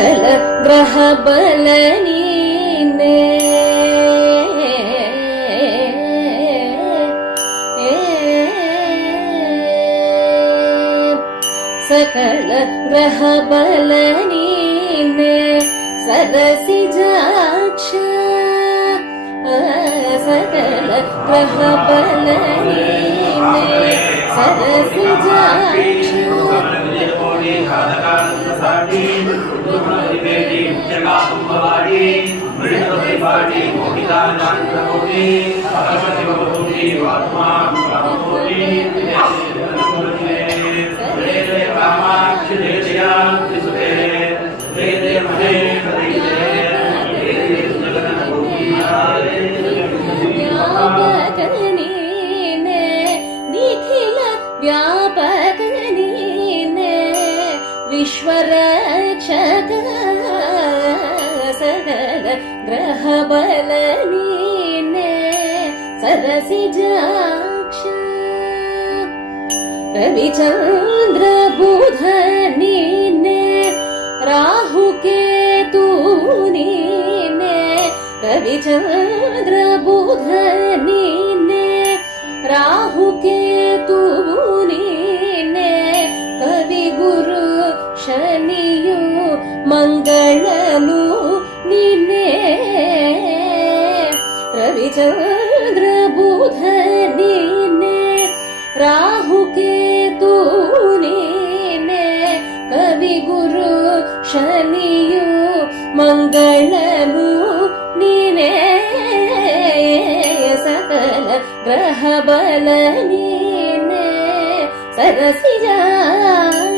ಸಕಲ ಗ್ರಹ ಬಲ ನೀನೆ ಸಕಲ ಗ್ರಹ ಬಲ ನೀನೆ ಸರಸಿಜಾಕ್ಷ ಸಕಲ ಗ್ರಹ ಬಲ ನೀನೆ ಸರಸಿಜಾಕ್ಷ ನಿಖಿಲ ವ್ಯಾಪಕ ನೀನೆ ವಿಶ್ವರಕ್ಷಕ ಸಕಲ ಗ್ರಹ ಬಲ ನೀನೆ ಸರಸಿಜಾಕ್ಷ ರವಿಚಂದ್ರ ಬುಧ ನೀನೆ ರಾಹು ಕೇತು ನೀನೆ ರವಿಚಂದ್ರ ಬುಧ ನೀನೆ ರಾಹು ಕೇತು ನೀನೆ ಕವಿ ಗುರು ಶನಿಯು ಮಂಗಳನು ನೀನೆ ರವಿಚಂದ್ರ ಬುಧ ನೀನೆ ರಾಹು ಕೇತು ನೀನೆ ಕವಿ ಗುರು ಶನಿಯು ಮಂಗಳನು ನೀನೆ ಸಕಲ ಗ್ರಹ ಬಲ ನೀನೆ ಸರಸಿಜಾಕ್ಷ